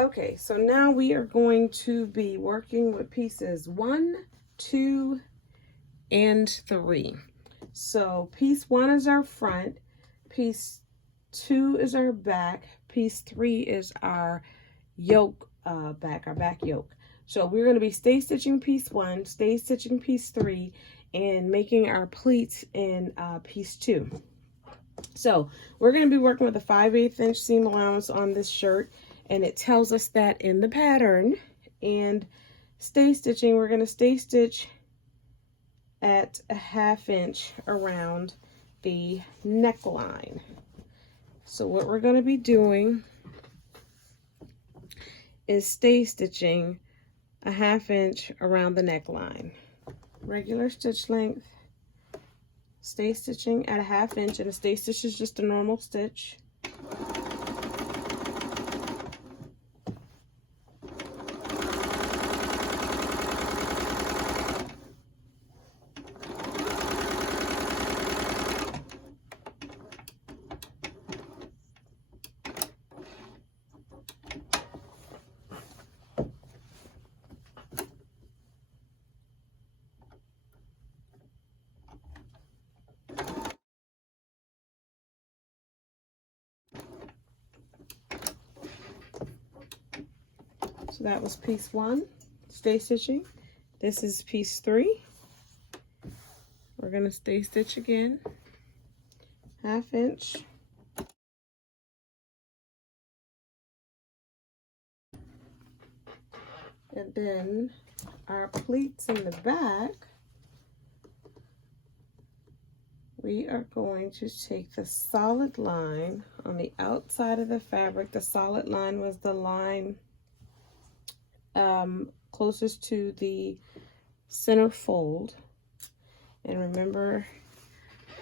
Okay, so now we are going to be working with pieces 1, 2, and 3. So piece 1 is our front, piece 2 is our back, piece 3 is our yoke back, our back yoke. So we're going to be stay stitching piece 1, stay stitching piece 3, and making our pleats in piece 2. So we're going to be working with a 5/8 inch seam allowance on this shirt, and it tells us that in the pattern. And stay stitching, we're going to stay stitch at a 1/2 inch around the neckline. So what we're going to be doing is stay stitching a 1/2 inch around the neckline. Regular stitch length, stay stitching at a 1/2 inch, and a stay stitch is just a normal stitch. So that was piece 1, stay stitching. This is piece 3. We're going to stay stitch again, 1/2 inch. And then our pleats in the back, we are going to take the solid line on the outside of the fabric. The solid line was the line closest to the center fold. And remember,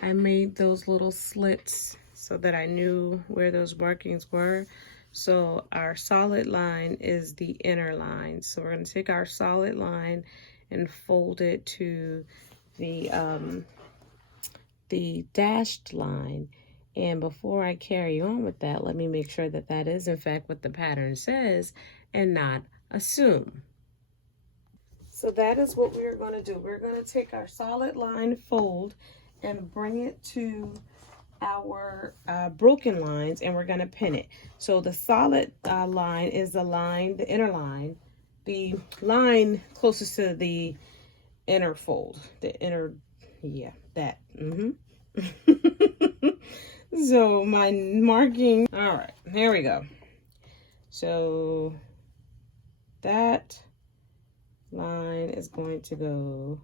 I made those little slits so that I knew where those markings were. So our solid line is the inner line. So we're going to take our solid line and fold it to the dashed line. And before I carry on with that, let me make sure that that is in fact what the pattern says and not assume. So that is what we're going to do. We're going to take our solid line fold and bring it to our broken lines, and we're going to pin it. So the solid line is the line, the inner line, the line closest to the inner fold, the inner, yeah, that. So my marking, all right, here we go. So that line is going to go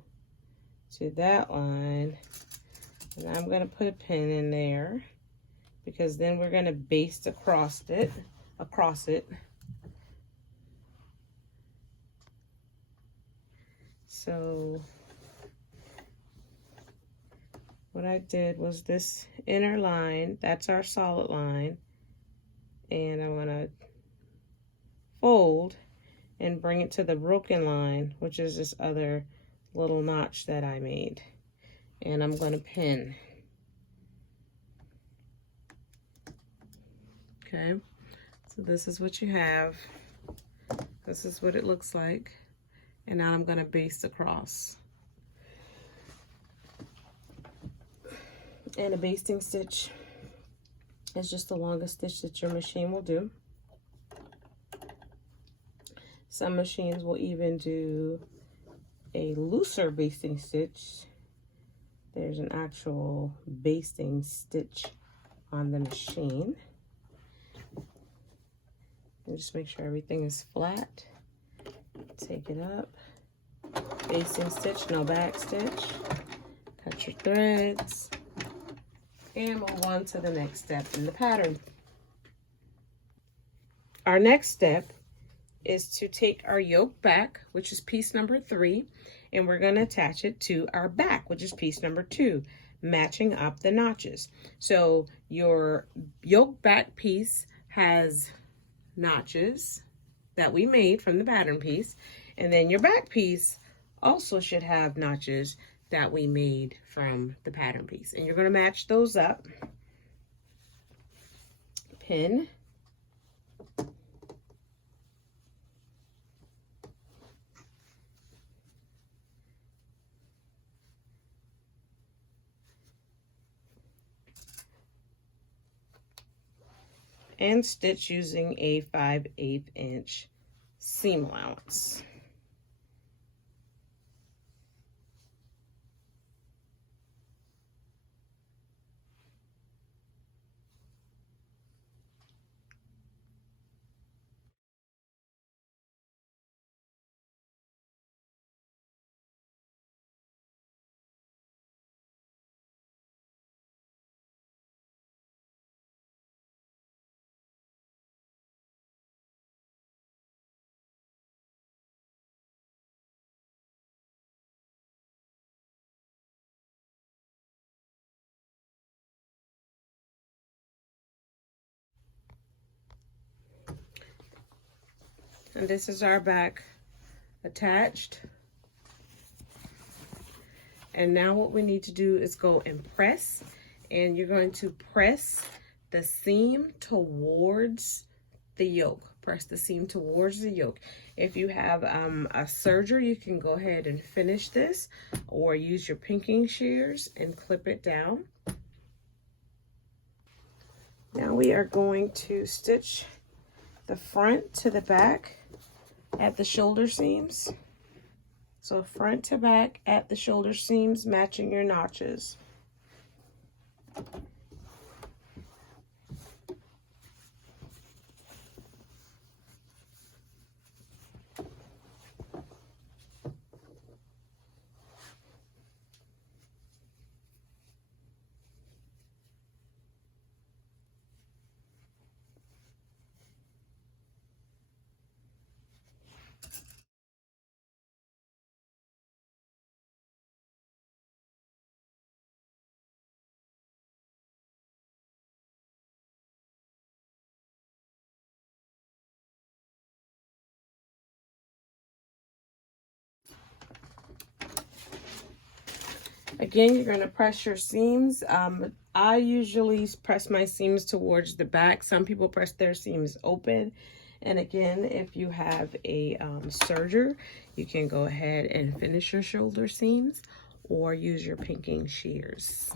to that line, and I'm going to put a pin in there because then we're going to baste across it. So what I did was this inner line, that's our solid line, and I'm going to fold and bring it to the broken line, which is this other little notch that I made, and I'm going to pin. Okay, so this is what you have. This is what it looks like, and now I'm going to baste across. And a basting stitch is just the longest stitch that your machine will do. Some machines will even do a looser basting stitch. There's an actual basting stitch on the machine. And just make sure everything is flat. Take it up. Basting stitch, no back stitch. Cut your threads. And move on to the next step in the pattern. Our next step is to take our yoke back, which is piece number 3, and we're going to attach it to our back, which is piece number 2, matching up the notches. So your yoke back piece has notches that we made from the pattern piece, and then your back piece also should have notches that we made from the pattern piece, and you're going to match those up. Pin, and stitch using a 5/8 inch seam allowance. And this is our back attached. And now what we need to do is go and press. And you're going to press the seam towards the yoke. Press the seam towards the yoke. If you have a serger, you can go ahead and finish this, or use your pinking shears and clip it down. Now we are going to stitch the front to the back at the shoulder seams. So front to back at the shoulder seams, matching your notches. Again, you're going to press your seams. I usually press my seams towards the back. Some people press their seams open. And again, if you have a serger, you can go ahead and finish your shoulder seams or use your pinking shears.